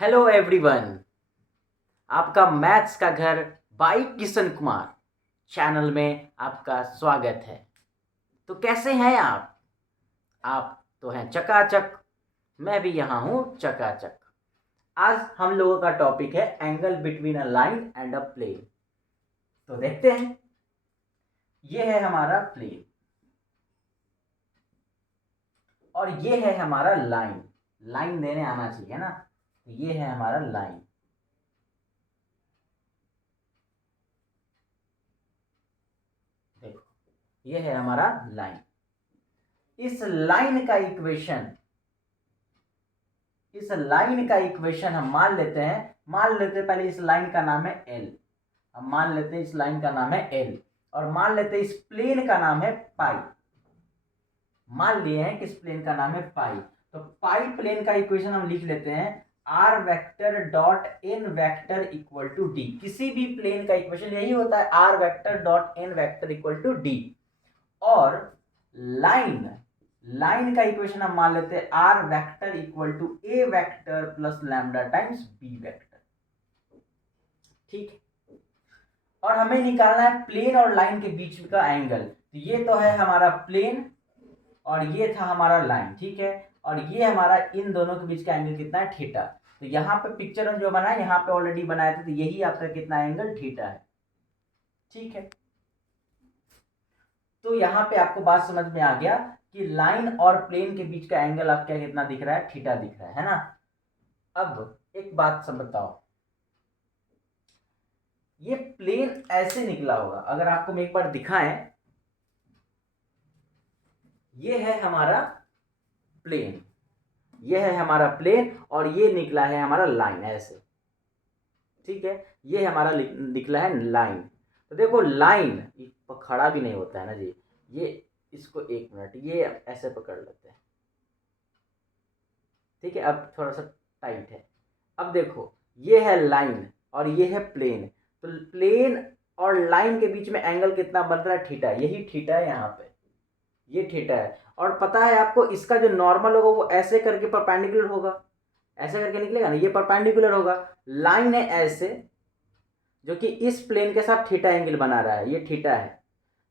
Hello everyone, आपका maths का घर बाई किशन कुमार चैनल में आपका स्वागत है। तो कैसे हैं आप? आप तो हैं चकाचक। मैं भी यहाँ हूँ चकाचक। आज हम लोगों का टॉपिक है angle between a line and a plane. तो देखते हैं। ये है हमारा प्लेन और ये है हमारा लाइन। लाइन देने आना चाहिए ना। तो ये है हमारा लाइन। देखो, ये है हमारा लाइन। इस लाइन का इक्वेशन हम मान लेते हैं। पहले इस लाइन का नाम है एल। हम मान लेते हैं इस लाइन का नाम है एल और मान लेते हैं इस प्लेन का नाम है पाई। मान लिए हैं कि इस प्लेन का नाम है पाई। तो पाई प्लेन का इक्वेशन हम लिख लेते हैं r vector dot N vector equal to d. किसी भी प्लेन का इक्वेशन यही होता है, r vector dot N vector equal to d. और लाइन का इक्वेशन हम मान लेते हैं r vector equal to a vector plus lambda times b vector. ठीक है। और हमें निकालना है प्लेन और लाइन के बीच का एंगल। तो ये तो है हमारा प्लेन और ये था हमारा लाइन। ठीक है। और ये हमारा इन दोनों के बीच का एंगल कितना है? थीटा। तो यहाँ पे पिक्चर में जो बना है यहाँ पे ऑलरेडी बनाए थे, तो यही आपका कितना एंगल? थीटा है। ठीक है। तो यहाँ पे आपको बात समझ में आ गया कि लाइन और प्लेन के बीच का एंगल आपका कितना दिख रहा है? थीटा दिख रहा है ना। अब एक बात सब बताओ, ये प्लेन ऐसे निकला होगा। अगर आपको मैं एक बार दिखाएं, ये है हमारा प्लेन, ये है हमारा प्लेन और ये निकला है हमारा लाइन ऐसे। ठीक है। ये हमारा निकला है लाइन। तो देखो लाइन खड़ा भी नहीं होता है ना जी। ये इसको एक मिनट ये ऐसे पकड़ लेते हैं। ठीक है। अब थोड़ा सा टाइट है। अब देखो, ये है लाइन और ये है प्लेन। तो प्लेन और लाइन के बीच में एंगल कितना बन रहा है? थीटा। यही थीटा है यहाँ पे, ये थीटा है। और पता है आपको, इसका जो नॉर्मल होगा वो ऐसे करके परपेंडिकुलर होगा, ऐसे करके निकलेगा ना, ये परपेंडिकुलर होगा। लाइन है ऐसे, जो कि इस प्लेन के साथ थीटा एंगल बना रहा है, ये थीटा है।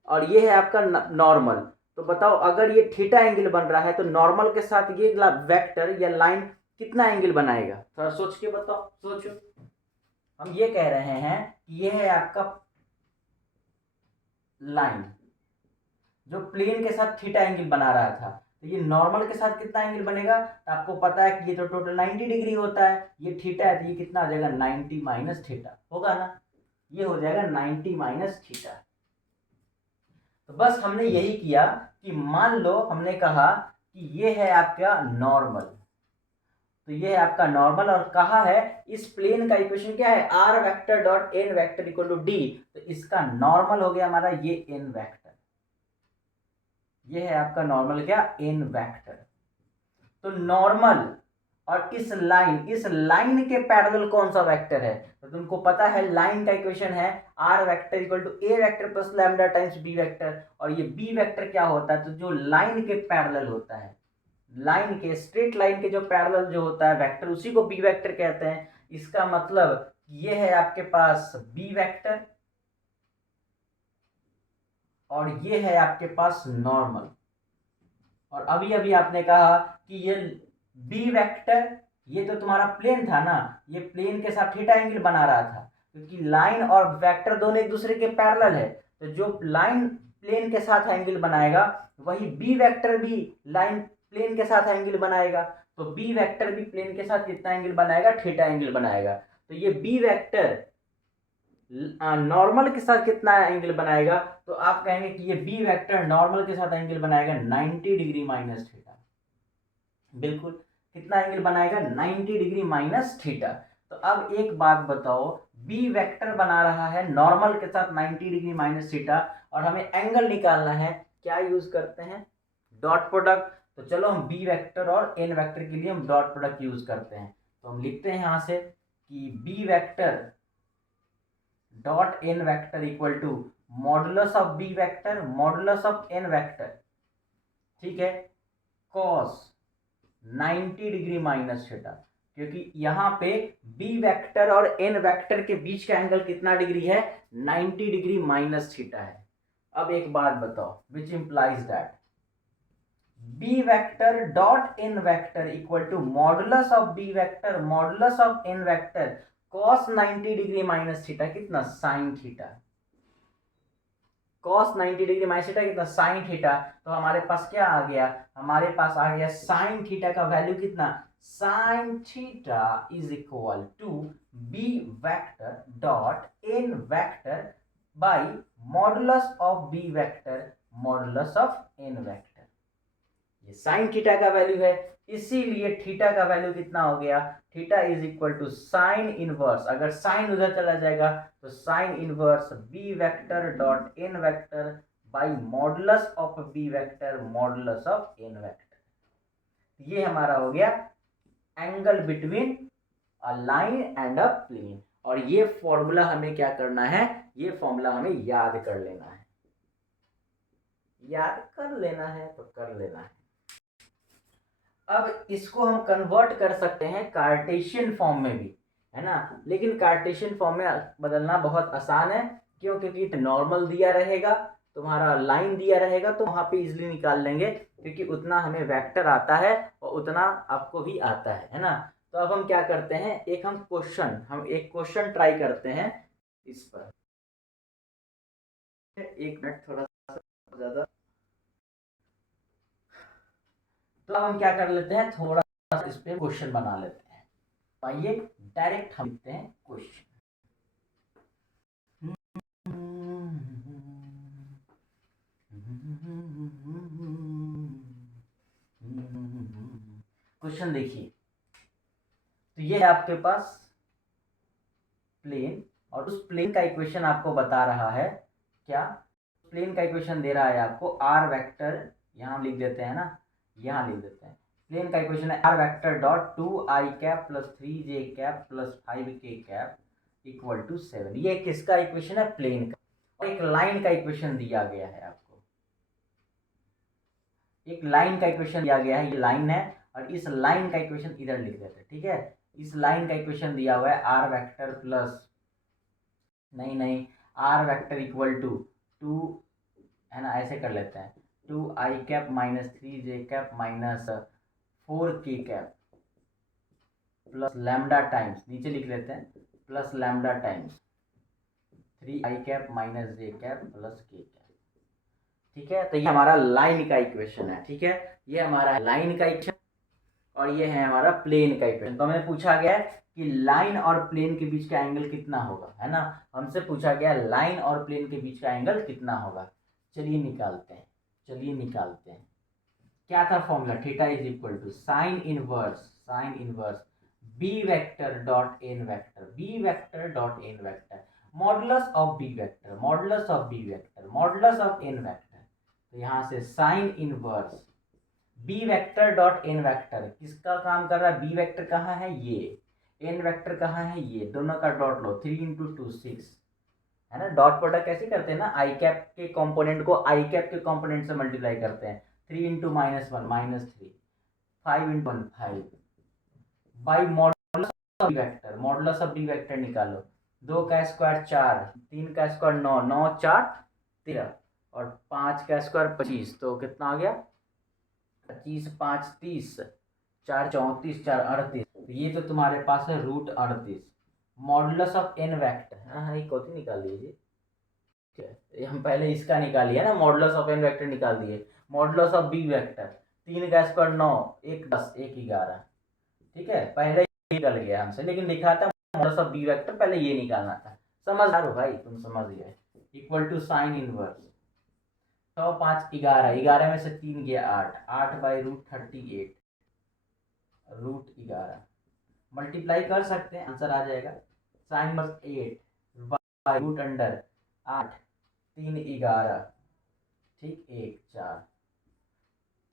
और ये है आपका नॉर्मल। तो बताओ, अगर ये थीटा एंगल बन रहा है तो नॉर्मल के साथ ये वेक्टर या लाइन कितना एंगल बनाएगा? थोड़ा सोच के बताओ, सोचो। हम ये कह रहे हैं कि ये है आपका लाइन जो प्लेन के साथ थीटा एंगल बना रहा था। तो ये नॉर्मल के साथ कितना एंगल बनेगा? तो आपको पता है कि ये तो टोटल 90 डिग्री होता है। ये थीटा है तो ये कितना आ जाएगा? 90 माइनस थीटा होगा ना। ये हो जाएगा 90 माइनस थीटा। तो बस हमने यही किया कि मान लो हमने कहा कि ये है आपका नॉर्मल। तो ये है आपका नॉर्मल और कहा है इस प्लेन का इक्वेशन क्या है? R vector dot N vector equal to d. तो इसका नॉर्मल हो गया हमारा ये एन वेक्टर। ये है आपका नॉर्मल क्या? N vector. तो नॉर्मल और इस लाइन के पैरेलल कौन सा वेक्टर है? तो तुमको पता है लाइन का इक्वेशन है r vector equal to a vector plus lambda times b vector. और ये बी वेक्टर क्या होता है? तो जो लाइन के पैरेलल होता है, लाइन के स्ट्रेट लाइन के जो पैरेलल जो होता है वेक्टर, उसी को बी वेक्टर कहते हैं। इसका मतलब ये है आपके पास बी वेक्टर और ये है आपके पास नॉर्मल। और अभी अभी आपने कहा कि ये बी वेक्टर, ये तो तुम्हारा प्लेन था ना, ये प्लेन के साथ थीटा एंगल बना रहा था क्योंकि लाइन और वेक्टर दोनों एक दूसरे के पैरेलल है। तो जो लाइन प्लेन के साथ एंगल बनाएगा वही बी वेक्टर भी लाइन प्लेन के साथ एंगल बनाएगा। तो बी वेक्टर भी प्लेन के साथ कितना एंगल बनाएगा? थीटा एंगल बनाएगा। तो ये बी वेक्टर नॉर्मल के साथ कितना एंगल बनाएगा? तो आप कहेंगे कि ये बी वेक्टर नॉर्मल के साथ एंगल बनाएगा 90 डिग्री माइनस थीटा। बिल्कुल। कितना एंगल बनाएगा? 90 डिग्री माइनस थीटा। तो अब एक बात बताओ, बी वेक्टर बना रहा है नॉर्मल के साथ 90 डिग्री माइनस थीटा और हमें एंगल निकालना है। क्या यूज करते हैं? Dot product. तो चलो हम बी वेक्टर और एन वेक्टर के लिए हम डॉट प्रोडक्ट यूज करते हैं। तो हम लिखते हैं यहां से कि b vector dot N vector equal to modulus of B vector modulus of N vector. ठीक है। Cos 90 degree minus theta. क्योंकि यहाँ पे बी वेक्टर और एन वेक्टर के बीच का एंगल कितना डिग्री है, 90 डिग्री माइनस थीटा है। अब एक बात बताओ, which implies that B vector dot N vector equal to modulus of B vector modulus of N vector cos 90 degree minus theta कितना, sine theta. cos 90 degree minus theta कितना, sine theta. तो हमारे पास क्या आ गया, हमारे पास आ गया साइन थीटा का वैल्यू कितना, sine theta is equal to b vector dot N vector by modulus of B vector modulus of N vector. ये साइन थीटा का वैल्यू है, इसीलिए थीटा का वैल्यू कितना हो गया, theta is equal to sine inverse, अगर साइन उधर चला जाएगा तो sine inverse b vector dot N vector by modulus of B vector modulus of N vector. ये हमारा हो गया angle between a line and a plane. और ये फॉर्मूला हमें क्या करना है, ये फॉर्मूला हमें याद कर लेना है, याद कर लेना है तो कर लेना है। अब इसको हम कन्वर्ट कर सकते हैं कार्टेशियन फॉर्म में भी, है ना, लेकिन कार्टेशियन फॉर्म में बदलना बहुत आसान है। क्यों, क्योंकि नॉर्मल दिया रहेगा, तुम्हारा लाइन दिया रहेगा, तो वहां पे इजिली निकाल लेंगे, क्योंकि उतना हमें वेक्टर आता है और उतना आपको भी आता है ना। तो अब हम क्या करते हैं, हम एक क्वेश्चन ट्राई करते हैं इस पर। एक मिनट, थोड़ा सा ज्यादा, तो हम क्या कर लेते हैं, थोड़ा सा इस पे क्वेश्चन बना लेते हैं। आइए डायरेक्ट हम लिखते हैं क्वेश्चन। क्वेश्चन देखिए, तो ये है आपके पास प्लेन, और उस प्लेन का इक्वेशन आपको बता रहा है क्या, प्लेन का इक्वेशन दे रहा है आपको आर वेक्टर, यहाँ लिख देते हैं ना, यहाँ लिख देते हैं, प्लेन का इक्वेशन है r vector dot 2i cap plus 3j cap plus 5k cap equal to 7। ये किसका इक्वेशन है, प्लेन का। और एक लाइन का इक्वेशन दिया गया है आपको, एक लाइन का इक्वेशन दिया गया है, ये लाइन है, और इस लाइन का इक्वेशन इधर लिख देते हैं, ठीक है। इस लाइन का इक्वेशन दिया हुआ है आर वेक्टर प्लस, नहीं, आर वेक्टर इक्वल टू 2, है ना, ऐसे कर लेते हैं, 2i cap minus 3j cap minus 4k cap plus lambda times, नीचे लिख लेते हैं, plus lambda times 3i cap minus j cap plus k cap. ठीक है, तो ये हमारा लाइन का इक्वेशन है, ठीक है, ये हमारा लाइन का इक्वेशन, और ये है हमारा प्लेन का इक्वेशन। तो हमें पूछा गया है कि लाइन और प्लेन के बीच का एंगल कितना होगा, है ना, हमसे पूछा गया लाइन और प्लेन के बीच का एंगल कितना होगा। चलिए निकालते हैं, क्या था formula, theta is equal to sine inverse b vector dot N vector modulus of B vector modulus of N vector. तो यहाँ से sine inverse b vector dot N vector किसका काम कर रहा है, बी वेक्टर कहाँ है, ये, एन वेक्टर कहाँ है, ये, दोनों का डॉट लो, 3 × 2 6, है ना। डॉट प्रोडक्ट कैसे करते हैं ना, आई कैप के कंपोनेंट को आई कैप के कंपोनेंट से मल्टीप्लाई करते हैं, 3 × -1 -3, 5 × 1 5 by modulus of B vector निकालो, 2 का स्क्वायर 4, 3 का स्क्वायर 9, 9 4 13, और 5 का स्क्वायर 25, तो कितना आ गया, 25 5 30, 4 34 4 38। ये तो तुम्हारे पास है √38 मॉडुलस ऑफ एन वेक्टर। हाँ, ये कौन निकाल दीजिए, ठीक है, हम पहले इसका निकालिए ना, मॉडुलस ऑफ एन वेक्टर निकाल दिए, मॉडुलस ऑफ बी वेक्टर 3 का स्क्वायर 9, 1 10 1 11, ठीक है, पहले निकल गया हमसे, लेकिन लिखा था मॉडुलस ऑफ बी वेक्टर, पहले ये निकालना था। समझदार हो भाई, तुम समझ गए। इक्वल टू साइन इनवर्स 100 5 11, 11 में से 3 गया 8, 8 बाई √38 √11 मल्टीप्लाई कर सकते हैं, आंसर आ जाएगा, साइन इनवर्स 8 बाई √8 3 11, ठीक, 1 4,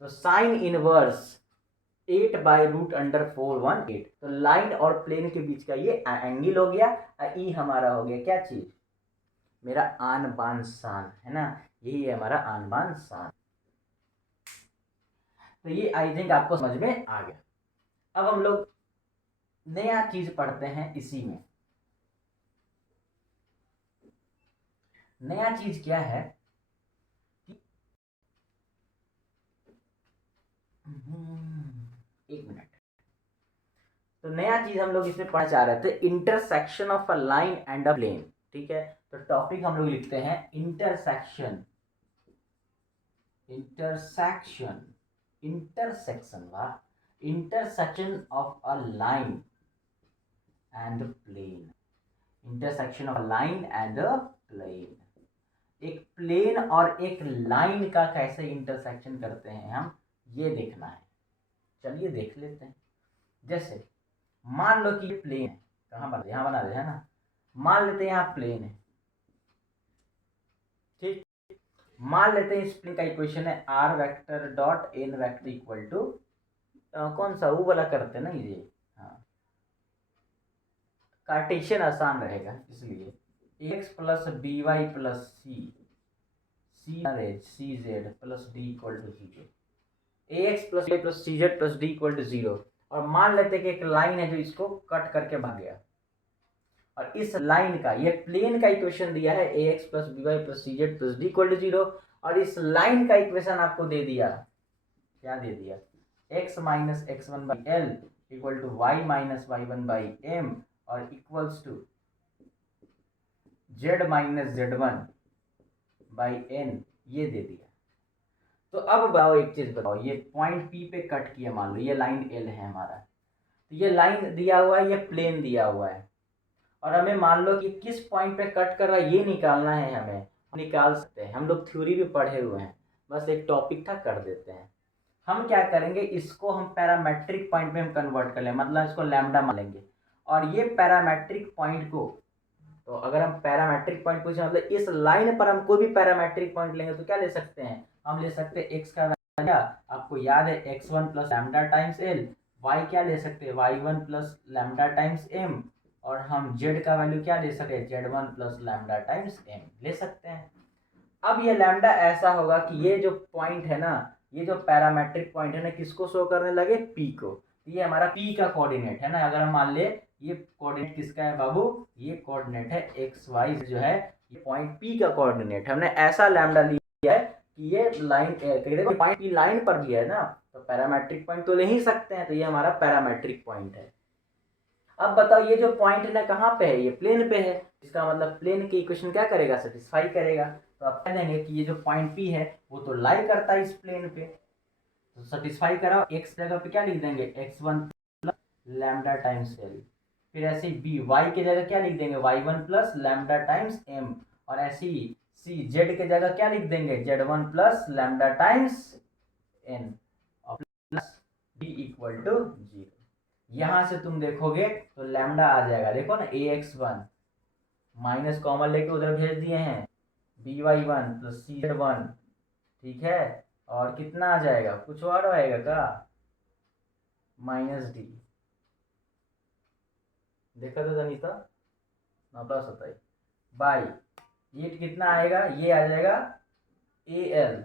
तो साइन इनवर्स 8 बाई √4 18। तो लाइन और प्लेन के बीच का ये एंगल हो गया, ई हमारा हो गया क्या चीज, मेरा आन बान शान, है ना, यही है हमारा आन बान शान। तो ये आई थिंक आपको समझ में आ गया। अब हम लोग नया चीज पढ़ते हैं इसी में। नया चीज क्या है, एक मिनट। तो नया चीज हम लोग इसमें पढ़ना चाह रहे थे, intersection of a line and a plane. ठीक है, तो टॉपिक हम लोग लिखते हैं intersection, intersection, intersection intersection of a line and plane, intersection of line and plane. एक प्लेन और एक लाइन का कैसे इंटरसेक्शन करते हैं हम, ये देखना है। चलिए देख लेते हैं। जैसे मान लो कि ये प्लेन है, कहाँ बना, यहाँ बना दे है ना। मान लेते हैं यहाँ प्लेन है, ठीक। मान लेते हैं इस प्लेन का इक्वेशन है r vector dot N vector equal to कौन सा, वो वाला करते हैं ना ये, हाँ कार्टेशियन आसान रहेगा इसलिए x plus b y plus c c z plus d equal to zero, a x plus y plus c z plus d equal to zero. और मान लेते हैं कि एक लाइन है जो इसको कट करके भाग गया, और इस लाइन का, ये प्लेन का इक्वेशन दिया है a x plus b y plus c z plus d equal to zero, और इस लाइन का इक्वेशन आपको दे दिया, क्या दे दिया, x minus x one by l equal to y minus y one by m और equals to z minus z one by n, ये दे दिया। तो अब बताओ एक चीज बताओ, ये पॉइंट पी पे कट किया, मान लो ये लाइन एल है हमारा, तो ये लाइन दिया हुआ है, ये प्लेन दिया हुआ है, और हमें मान लो कि किस पॉइंट पे कट कर रहा है ये निकालना है। हमें निकाल सकते हैं, हम लोग थ्योरी भी पढ़े हुए हैं, बस एक टॉपिक था कर देते हैं। हम क्या करेंगे, इसको हम पैरामेट्रिक पॉइंट में हम कन्वर्ट कर लें, मतलब इसको लैम्डा मान लेंगे, और ये पैरामेट्रिक पॉइंट को, तो अगर हम पैरामेट्रिक पॉइंट पूछे मतलब इस लाइन पर हम कोई भी पैरामेट्रिक पॉइंट लेंगे तो क्या ले सकते हैं, हम ले सकते हैं एक्स का वैल्यू, आपको याद है x one plus lambda times l, y क्या ले सकते हैं y one plus lambda times m, और हम जेड का वैल्यू क्या ले सकते हैं z one plus lambda times m ले सकते हैं। अब ये लैम्डा ऐसा होगा कि ये जो पॉइंट है ना, ये जो पैरामेट्रिक पॉइंट है ना, किसको शो करने लगे, पी को। ये हमारा पी का कोऑर्डिनेट है ना, अगर हम मान ले ये कोऑर्डिनेट किसका है बाबू, ये कोऑर्डिनेट है एक्स वाई जो है, ये पॉइंट पी का कोऑर्डिनेट हमने ऐसा लैम्डा लिया है कि ये लाइन पॉइंट पी लाइन पर भी है ना, तो पैरामेट्रिक पॉइंट तो ले ही सकते हैं, तो ये हमारा पैरामेट्रिक पॉइंट है। अब बताओ ये जो पॉइंट है ना कहाँ पे है, ये प्लेन पे है, इसका मतलब प्लेन की इक्वेशन क्या करेगा, सेटिस्फाई करेगा। तो आप कह देंगे कि ये जो पॉइंट पी है वो तो लाई करता है इस प्लेन पे, तो सेटिस्फाई कराओ, एक्स जगह पे क्या लिख देंगे x one plus lambda times L, फिर ऐसे ही बी वाई के जगह क्या लिख देंगे y one plus lambda times m, और ऐसे ही सी जेड के जगह क्या लिख देंगे z one plus lambda times n और plus d equal to zero. यहां से तुम देखोगे तो लैम्डा आ जाएगा, देखो ना ए एक्स वन माइनस कॉमन लेके उधर भेज दिए हैं, B Y one plus c Z one, ठीक है, और कितना आ जाएगा, कुछ और आएगा का माइनस डी, देखा था जनिता ना प्लस होता है बाई, ये कितना आएगा, ये आ जाएगा a l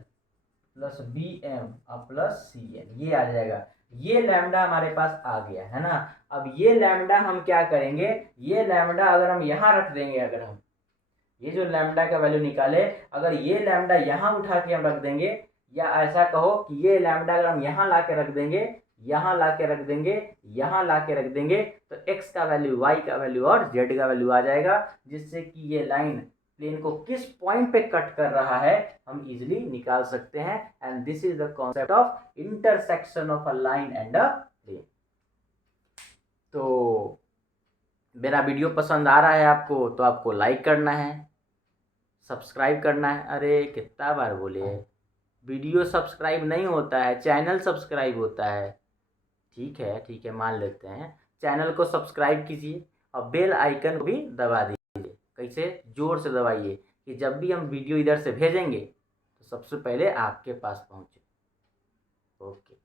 plus b m और प्लस सी एन, ये आ जाएगा। ये लैम्डा हमारे पास आ गया है ना। अब ये लैम्डा हम क्या करेंगे, ये लैम्डा अगर हम यहाँ रख देंगे, अगर हम ये जो लैम्डा का वैल्यू निकाले, अगर ये लैम्डा यहाँ उठा के हम रख देंगे, या ऐसा कहो कि ये लैम्डा अगर हम यहाँ ला के रख देंगे, यहाँ ला के रख देंगे, यहाँ ला के रख देंगे, तो x का वैल्यू y का वैल्यू और z का वैल्यू आ जाएगा, जिससे कि ये लाइन प्लेन को किस पॉइंट पे कट कर रहा है हम इजिली निकाल सकते हैं। And this is the concept of intersection of a line and a plane. तो मेरा वीडियो पसंद आ रहा है आपको, तो आपको लाइक करना है, सब्सक्राइब करना है, अरे कितना बार बोले, वीडियो सब्सक्राइब नहीं होता है, चैनल सब्सक्राइब होता है। ठीक है मान लेते हैं, चैनल को सब्सक्राइब कीजिए और बेल आइकन को भी दबा दीजिए। कैसे, जोर से दबाइए कि जब भी हम वीडियो इधर से भेजेंगे तो सबसे पहले आपके पास पहुंचे। ओके।